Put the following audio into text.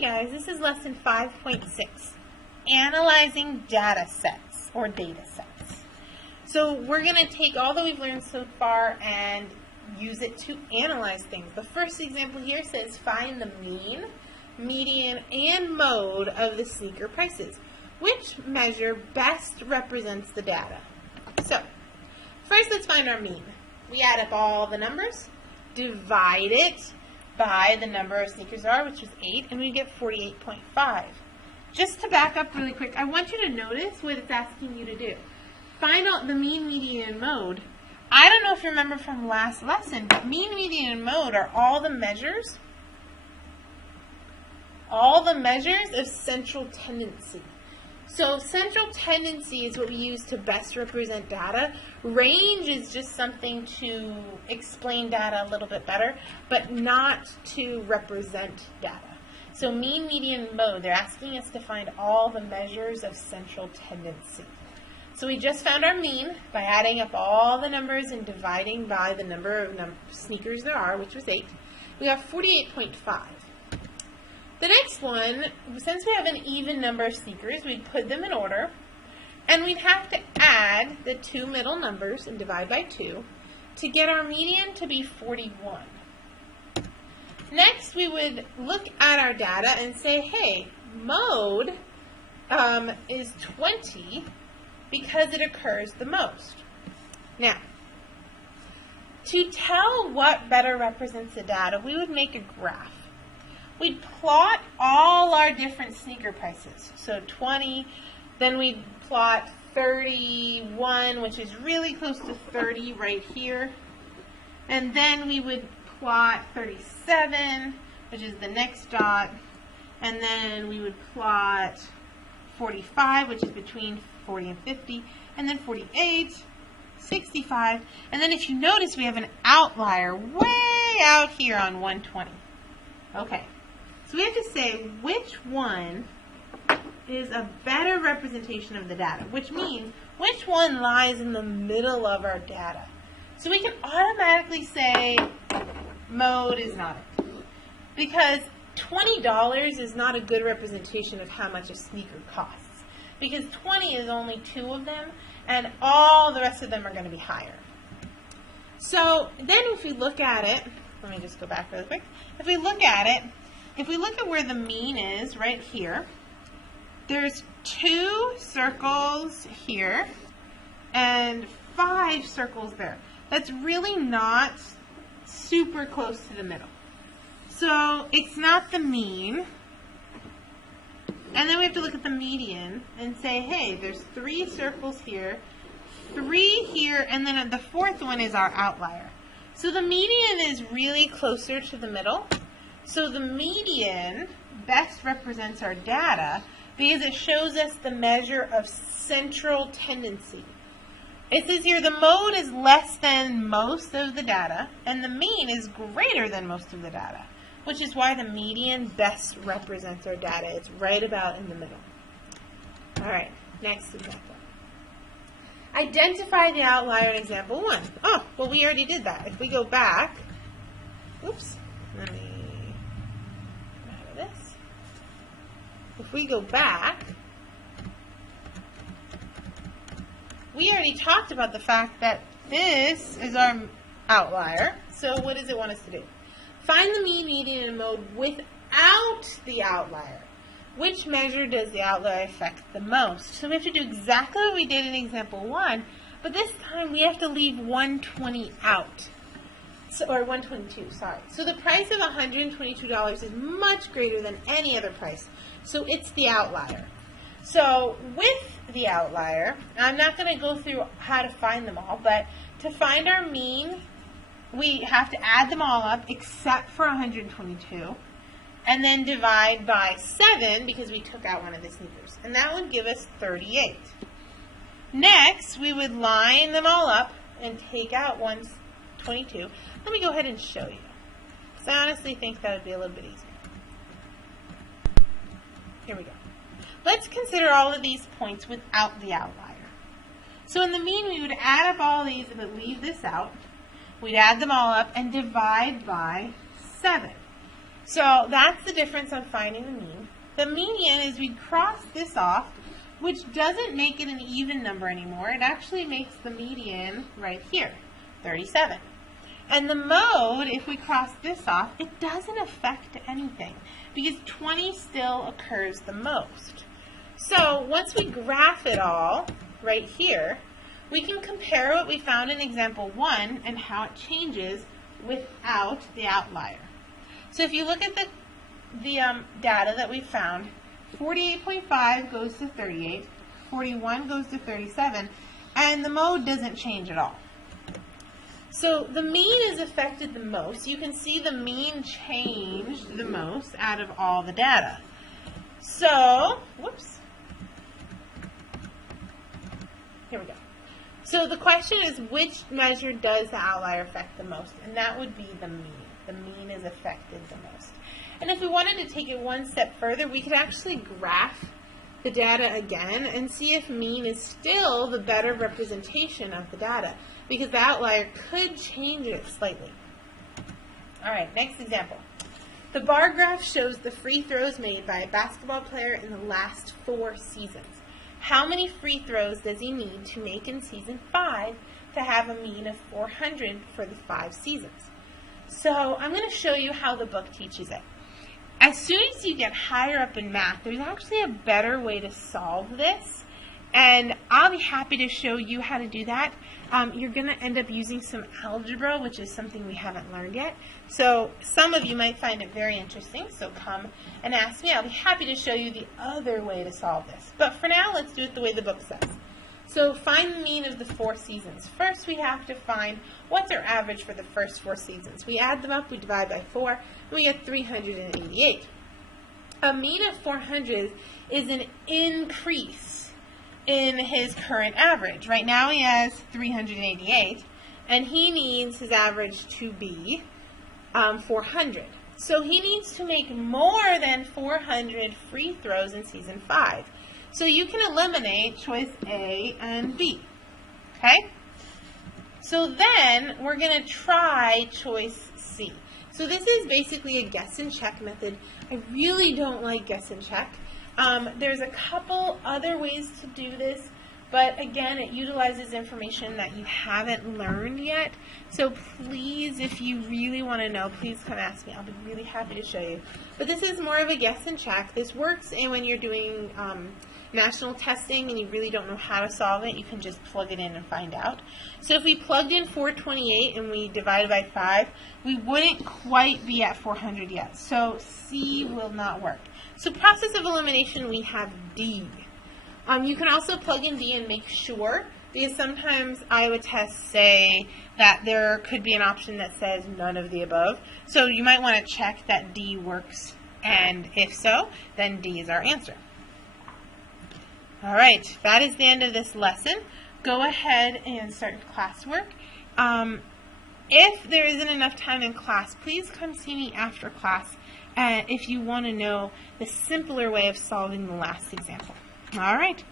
Hey guys, this is lesson 5.6, analyzing data sets or data sets. So we're going to take all that we've learned so far and use it to analyze things. The first example here says find the mean, median, and mode of the sneaker prices. Which measure best represents the data? So first let's find our mean. We add up all the numbers, divide it by the number of sneakers there are, which is 8, and we get 48.5. Just to back up really quick, I want you to notice what it's asking you to do. Find out the mean, median, and mode. I don't know if you remember from last lesson, but mean, median, and mode are all the measures of central tendency. So central tendency is what we use to best represent data. Range is just something to explain data a little bit better, but not to represent data. So mean, median, mode, they're asking us to find all the measures of central tendency. So we just found our mean by adding up all the numbers and dividing by the number of sneakers there are, which was 8. We have 48.5. The next one, since we have an even number of sneakers, we'd put them in order, and we'd have to add the two middle numbers and divide by 2 to get our median to be 41. Next, we would look at our data and say, hey, mode is 20 because it occurs the most. Now, to tell what better represents the data, we would make a graph. We'd plot all our different sneaker prices. So 20, then we'd plot 31, which is really close to 30 right here. And then we would plot 37, which is the next dot. And then we would plot 45, which is between 40 and 50. And then 48, 65. And then if you notice, we have an outlier way out here on 120. Okay. So we have to say which one is a better representation of the data, which means which one lies in the middle of our data. So we can automatically say mode is not it. Because $20 is not a good representation of how much a sneaker costs. Because 20 is only 2 of them, and all the rest of them are going to be higher. So then if we look at it, let me just go back really quick. If we look at where the mean is, right here, there's 2 circles here and 5 circles there. That's really not super close to the middle. So it's not the mean. And then we have to look at the median and say, hey, there's 3 circles here, 3 here, and then the 4th one is our outlier. So the median is really closer to the middle. So the median best represents our data because it shows us the measure of central tendency. It says here the mode is less than most of the data, and the mean is greater than most of the data, which is why the median best represents our data. It's right about in the middle. All right, next example. Identify the outlier in example 1. Oh, well, we already did that. If we go back, oops, let me get out of this. If we go back, we already talked about the fact that this is our outlier. So what does it want us to do? Find the mean, median, and mode without the outlier. Which measure does the outlier affect the most? So we have to do exactly what we did in example 1, but this time we have to leave 120 out. So, or 122, sorry. So the price of $122 is much greater than any other price. So it's the outlier. So with the outlier, I'm not going to go through how to find them all, but to find our mean, we have to add them all up except for 122. And then divide by 7 because we took out one of the sneakers. And that would give us 38. Next, we would line them all up and take out 122. Let me go ahead and show you. Because I honestly think that would be a little bit easier. Here we go. Let's consider all of these points without the outlier. So in the mean, we would add up all these but leave this out. We'd add them all up and divide by 7. So that's the difference on finding the mean. The median is we cross this off, which doesn't make it an even number anymore. It actually makes the median right here, 37. And the mode, if we cross this off, it doesn't affect anything because 20 still occurs the most. So once we graph it all right here, we can compare what we found in example 1 and how it changes without the outlier. So if you look at the data that we found, 48.5 goes to 38, 41 goes to 37, and the mode doesn't change at all. So the mean is affected the most. You can see the mean changed the most out of all the data. So, whoops. Here we go. So the question is, which measure does the outlier affect the most? And that would be the mean. The mean is affected the most. And if we wanted to take it one step further, we could actually graph the data again and see if mean is still the better representation of the data, because the outlier could change it slightly. All right, next example. The bar graph shows the free throws made by a basketball player in the last 4 seasons. How many free throws does he need to make in season 5 to have a mean of 400 for the 5 seasons? So I'm going to show you how the book teaches it. As soon as you get higher up in math, there's actually a better way to solve this, and I'll be happy to show you how to do that. You're going to end up using some algebra, which is something we haven't learned yet. So some of you might find it very interesting, so come and ask me. I'll be happy to show you the other way to solve this. But for now, let's do it the way the book says. So find the mean of the 4 seasons. First, we have to find what's our average for the first 4 seasons. We add them up, we divide by 4, and we get 388. A mean of 400 is an increase in his current average. Right now he has 388, and he needs his average to be 400. So he needs to make more than 400 free throws in season 5. So you can eliminate choice A and B, okay? So then we're going to try choice C. So this is basically a guess and check method. I really don't like guess and check. There's a couple other ways to do this, but again, it utilizes information that you haven't learned yet. So please, if you really want to know, please come ask me. I'll be really happy to show you. But this is more of a guess and check. This works when you're doing national testing and you really don't know how to solve it. You can just plug it in and find out. So if we plugged in 428 and we divided by 5, we wouldn't quite be at 400 yet. So C will not work. So process of elimination, we have D. You can also plug in D and make sure, because sometimes Iowa tests say that there could be an option that says none of the above. So you might want to check that D works, and if so, then D is our answer. All right, that is the end of this lesson. Go ahead and start classwork. If there isn't enough time in class, please come see me after class if you want to know the simpler way of solving the last example. All right.